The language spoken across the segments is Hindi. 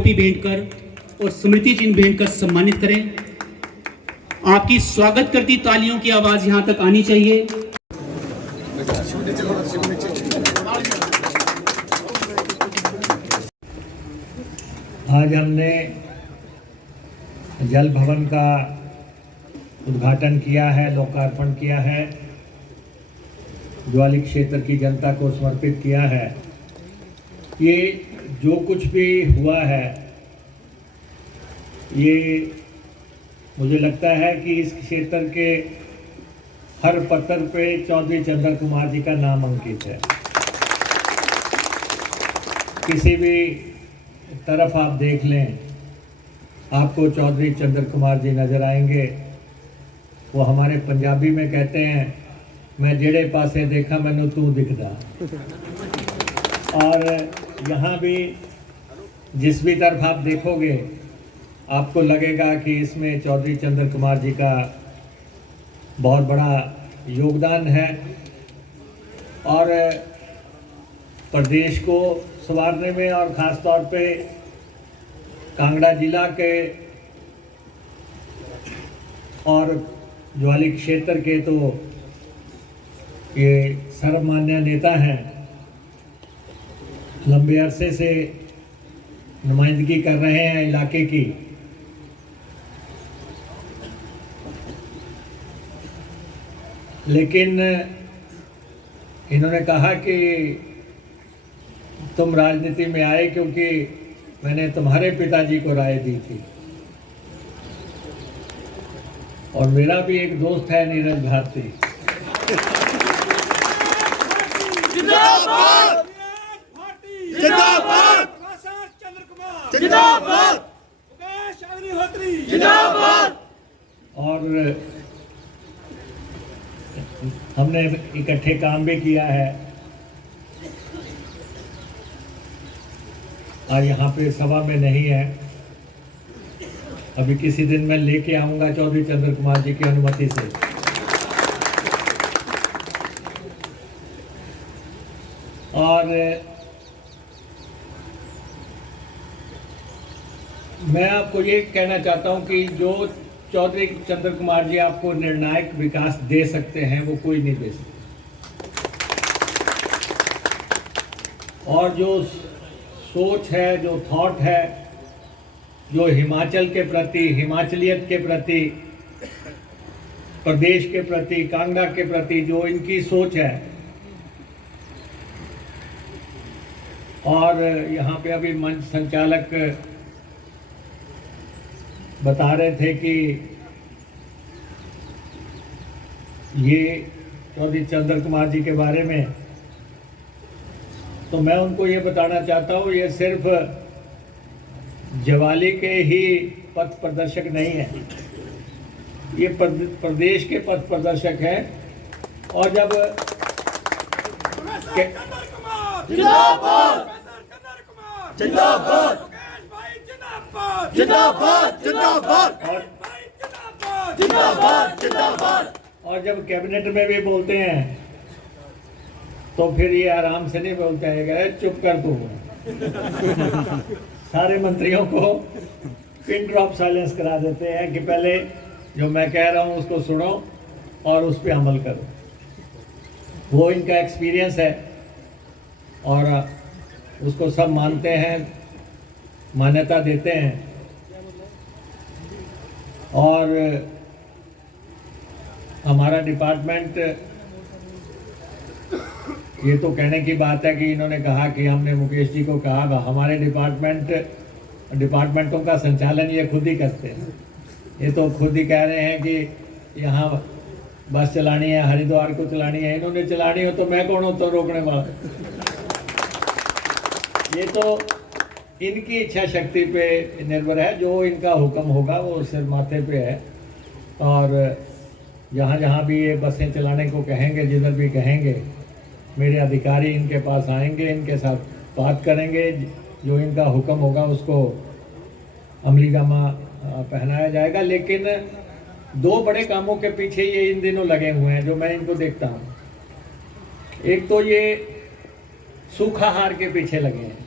टोपी भेंट कर और स्मृति चिन्ह भेंट कर सम्मानित करें। आपकी स्वागत करती तालियों की आवाज यहां तक आनी चाहिए। आज हमने जल भवन का उद्घाटन किया है, लोकार्पण किया है, ज्वाली क्षेत्र की जनता को समर्पित किया है। ये जो कुछ भी हुआ है, ये मुझे लगता है कि इस क्षेत्र के हर पत्थर पे चौधरी चंद्र कुमार जी का नाम अंकित है। किसी भी तरफ आप देख लें, आपको चौधरी चंद्र कुमार जी नज़र आएंगे। वो हमारे पंजाबी में कहते हैं, मैं जेड़े पासे देखा मैनू तू दिखदा। और यहाँ भी जिस भी तरफ आप देखोगे, आपको लगेगा कि इसमें चौधरी चंद्र कुमार जी का बहुत बड़ा योगदान है और प्रदेश को संवारने में, और ख़ास तौर पे कांगड़ा जिला के और ज्वाली क्षेत्र के तो ये सर्वमान्य नेता हैं, लंबे अरसे से नुमाइंदगी कर रहे हैं इलाके की। लेकिन इन्होंने कहा कि तुम राजनीति में आए क्योंकि मैंने तुम्हारे पिताजी को राय दी थी। और मेरा भी एक दोस्त है नीरज भारती, जिंदाबाद जिंदाबाद जिंदाबाद जिंदाबाद। और हमने इकट्ठे काम भी किया है। आज यहाँ पे सभा में नहीं है, अभी किसी दिन मैं लेके आऊंगा चौधरी चंद्र कुमार जी की अनुमति से। और मैं आपको ये कहना चाहता हूं कि जो चौधरी चंद्र कुमार जी आपको निर्णायक विकास दे सकते हैं, वो कोई नहीं दे सकता। और जो सोच है, जो थॉट है, जो हिमाचल के प्रति, हिमाचलियत के प्रति, प्रदेश के प्रति, कांगड़ा के प्रति जो इनकी सोच है, और यहाँ पे अभी मंच संचालक बता रहे थे कि ये चौधरी चंद्र कुमार जी के बारे में, तो मैं उनको ये बताना चाहता हूँ, ये सिर्फ ज्वाली के ही पथ प्रदर्शक नहीं है, ये प्रदेश के पथ प्रदर्शक है। और जब जिंदाबाद जिंदाबाद जिंदाबाद जिंदाबाद जिंदाबाद जिंदाबाद। और जब कैबिनेट में भी बोलते हैं तो फिर ये आराम से नहीं बोलते हैं, चुप कर तू। सारे मंत्रियों को पिन ड्रॉप साइलेंस करा देते हैं कि पहले जो मैं कह रहा हूँ उसको सुनो और उस पर अमल करो। वो इनका एक्सपीरियंस है और उसको सब मानते हैं, मान्यता देते हैं। और हमारा डिपार्टमेंट, ये तो कहने की बात है कि इन्होंने कहा कि हमने मुकेश जी को कहा, हमारे डिपार्टमेंटों का संचालन ये खुद ही करते हैं। ये तो खुद ही कह रहे हैं कि यहाँ बस चलानी है, हरिद्वार को चलानी है, इन्होंने चलानी हो तो मैं कौन हूँ तो रोकने वाला। ये तो इनकी इच्छा शक्ति पे निर्भर है, जो इनका हुक्म होगा वो सिर माथे पे है। और जहाँ जहाँ भी ये बसें चलाने को कहेंगे, जिधर भी कहेंगे, मेरे अधिकारी इनके पास आएंगे, इनके साथ बात करेंगे, जो इनका हुक्म होगा उसको अमलीजामा पहनाया जाएगा। लेकिन दो बड़े कामों के पीछे ये इन दिनों लगे हुए हैं जो मैं इनको देखता हूँ। एक तो ये सूखाहार के पीछे लगे हैं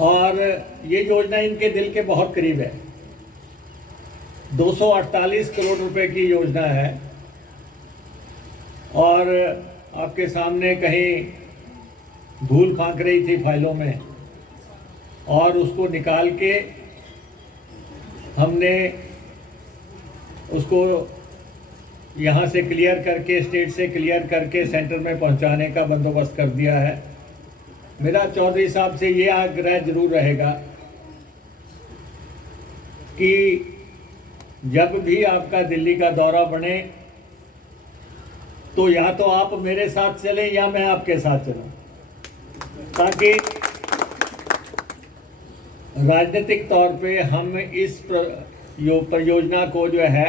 और ये योजना इनके दिल के बहुत करीब है। 248 करोड़ रुपए की योजना है और आपके सामने कहीं धूल फांक रही थी फाइलों में और उसको निकाल के हमने उसको यहाँ से क्लियर करके, स्टेट से क्लियर करके सेंटर में पहुँचाने का बंदोबस्त कर दिया है। मेरा चौधरी साहब से ये आग्रह जरूर रहेगा कि जब भी आपका दिल्ली का दौरा बने तो या तो आप मेरे साथ चलें या मैं आपके साथ चलूं, ताकि राजनीतिक तौर पे हम इस परियोजना को जो है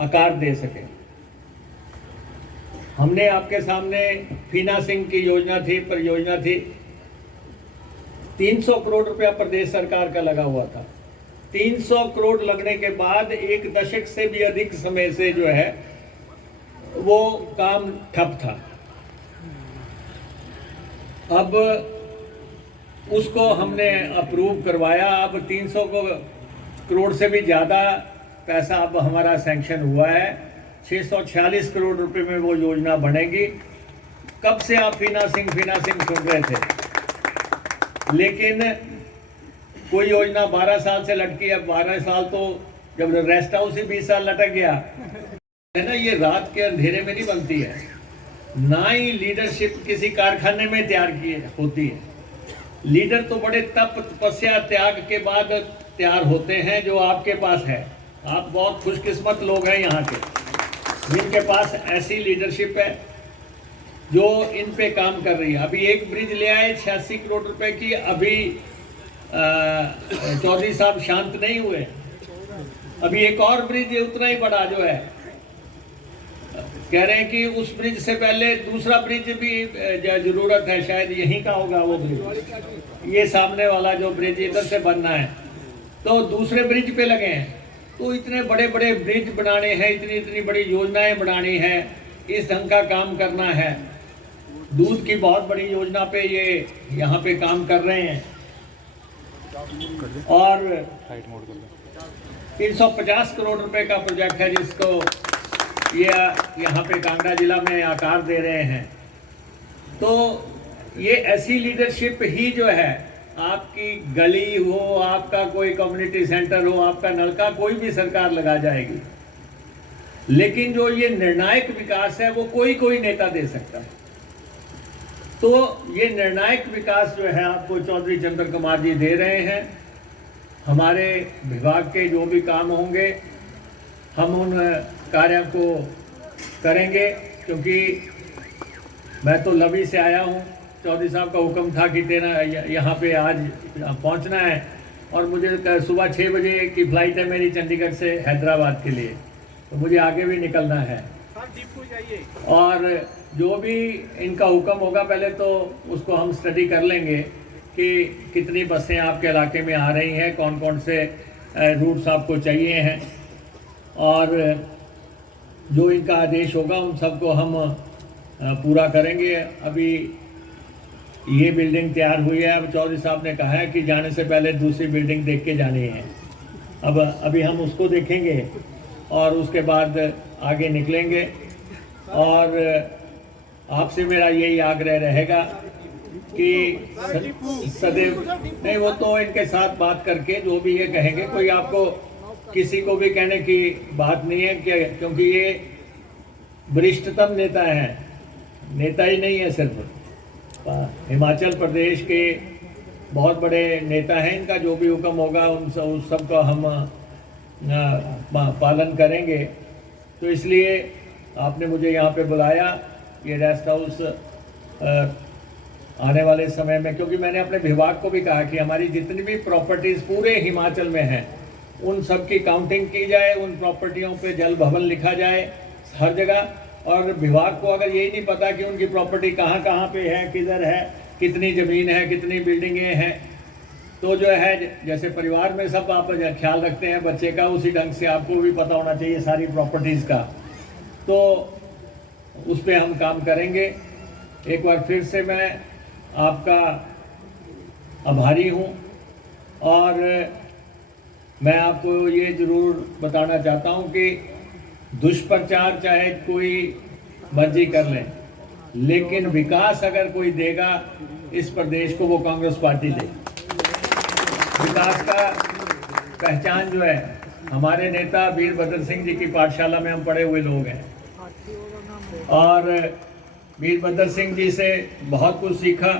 आकार दे सकें। हमने आपके सामने फीना सिंह की परियोजना थी। 300 करोड़ रुपया प्रदेश सरकार का लगा हुआ था। 300 करोड़ लगने के बाद 1 दशक से भी अधिक समय से जो है वो काम ठप था। अब उसको हमने अप्रूव करवाया। अब 300 करोड़ से भी ज़्यादा पैसा अब हमारा सैंक्शन हुआ है। 646 करोड़ रुपए में वो योजना बनेगी। कब से आप फीना सिंह सुन रहे थे, लेकिन कोई योजना 12 साल से लटकी है। 12 साल तो जब रेस्ट हाउस ही 20 साल लटक गया है ना। ये रात के अंधेरे में नहीं बनती है, ना ही लीडरशिप किसी कारखाने में तैयार की होती है। लीडर तो बड़े तप तपस्या त्याग के बाद तैयार होते हैं, जो आपके पास है। आप बहुत खुशकिस्मत लोग हैं यहाँ के, जिनके पास ऐसी लीडरशिप है जो इन पे काम कर रही है। अभी एक ब्रिज ले आए 86 करोड़ रुपए की। अभी चौधरी साहब शांत नहीं हुए। अभी एक और ब्रिज उतना ही बड़ा जो है, कह रहे हैं कि उस ब्रिज से पहले दूसरा ब्रिज भी जरूरत है, शायद यहीं का होगा वो ब्रिज। ये सामने वाला जो ब्रिज इधर से बनना है, तो दूसरे ब्रिज पे लगे हैं। तो इतने बड़े बड़े ब्रिज बनाने हैं, इतनी बड़ी योजनाएं बनानी है, इस ढंग का काम करना है। दूध की बहुत बड़ी योजना पे ये यहाँ पे काम कर रहे हैं और 350 करोड़ रुपए का प्रोजेक्ट है, जिसको ये यहाँ पे कांगड़ा जिला में आकार दे रहे हैं। तो ये ऐसी लीडरशिप ही जो है, आपकी गली हो, आपका कोई कम्युनिटी सेंटर हो, आपका नलका कोई भी सरकार लगा जाएगी, लेकिन जो ये निर्णायक विकास है वो कोई नेता दे सकता है। तो ये निर्णायक विकास जो है आपको चौधरी चंद्र कुमार जी दे रहे हैं। हमारे विभाग के जो भी काम होंगे हम उन कार्यों को करेंगे, क्योंकि मैं तो लवी से आया हूँ। चौधरी साहब का हुक्म था कि तेरा यहाँ पे आज पहुँचना है, और मुझे सुबह 6 बजे की फ़्लाइट है मेरी चंडीगढ़ से हैदराबाद के लिए, तो मुझे आगे भी निकलना है। और जो भी इनका हुक्म होगा पहले तो उसको हम स्टडी कर लेंगे कि कितनी बसें आपके इलाके में आ रही हैं, कौन कौन से रूट्स आपको चाहिए हैं, और जो इनका आदेश होगा उन सबको हम पूरा करेंगे। अभी ये बिल्डिंग तैयार हुई है। अब चौधरी साहब ने कहा है कि जाने से पहले दूसरी बिल्डिंग देख के जानी है। अभी हम उसको देखेंगे और उसके बाद आगे निकलेंगे। और आपसे मेरा यही आग्रह रहेगा कि सदैव नहीं, वो तो इनके साथ बात करके जो भी ये कहेंगे, कोई आपको किसी को भी कहने की बात नहीं है, क्योंकि ये वरिष्ठतम नेता हैं। नेता ही नहीं है सिर्फ, हिमाचल प्रदेश के बहुत बड़े नेता हैं। इनका जो भी हुक्म होगा उन सब का हम पालन करेंगे। तो इसलिए आपने मुझे यहाँ पे बुलाया, ये रेस्ट हाउस आने वाले समय में, क्योंकि मैंने अपने विभाग को भी कहा कि हमारी जितनी भी प्रॉपर्टीज़ पूरे हिमाचल में हैं उन सब की काउंटिंग की जाए, उन प्रॉपर्टियों पे जल भवन लिखा जाए हर जगह। और विभाग को अगर यही नहीं पता कि उनकी प्रॉपर्टी कहाँ कहाँ पे है, किधर है, कितनी ज़मीन है, कितनी बिल्डिंगें हैं, तो जो है जैसे परिवार में सब आप ख्याल रखते हैं बच्चे का, उसी ढंग से आपको भी पता होना चाहिए सारी प्रॉपर्टीज़ का। तो उस पर हम काम करेंगे। एक बार फिर से मैं आपका आभारी हूँ। और मैं आपको ये ज़रूर बताना चाहता हूँ कि दुष्प्रचार चाहे कोई मर्जी कर लें, लेकिन विकास अगर कोई देगा इस प्रदेश को, वो कांग्रेस पार्टी दे। विकास का पहचान जो है, हमारे नेता वीरभद्र सिंह जी की पाठशाला में हम पढ़े हुए लोग हैं और वीरभद्र सिंह जी से बहुत कुछ सीखा।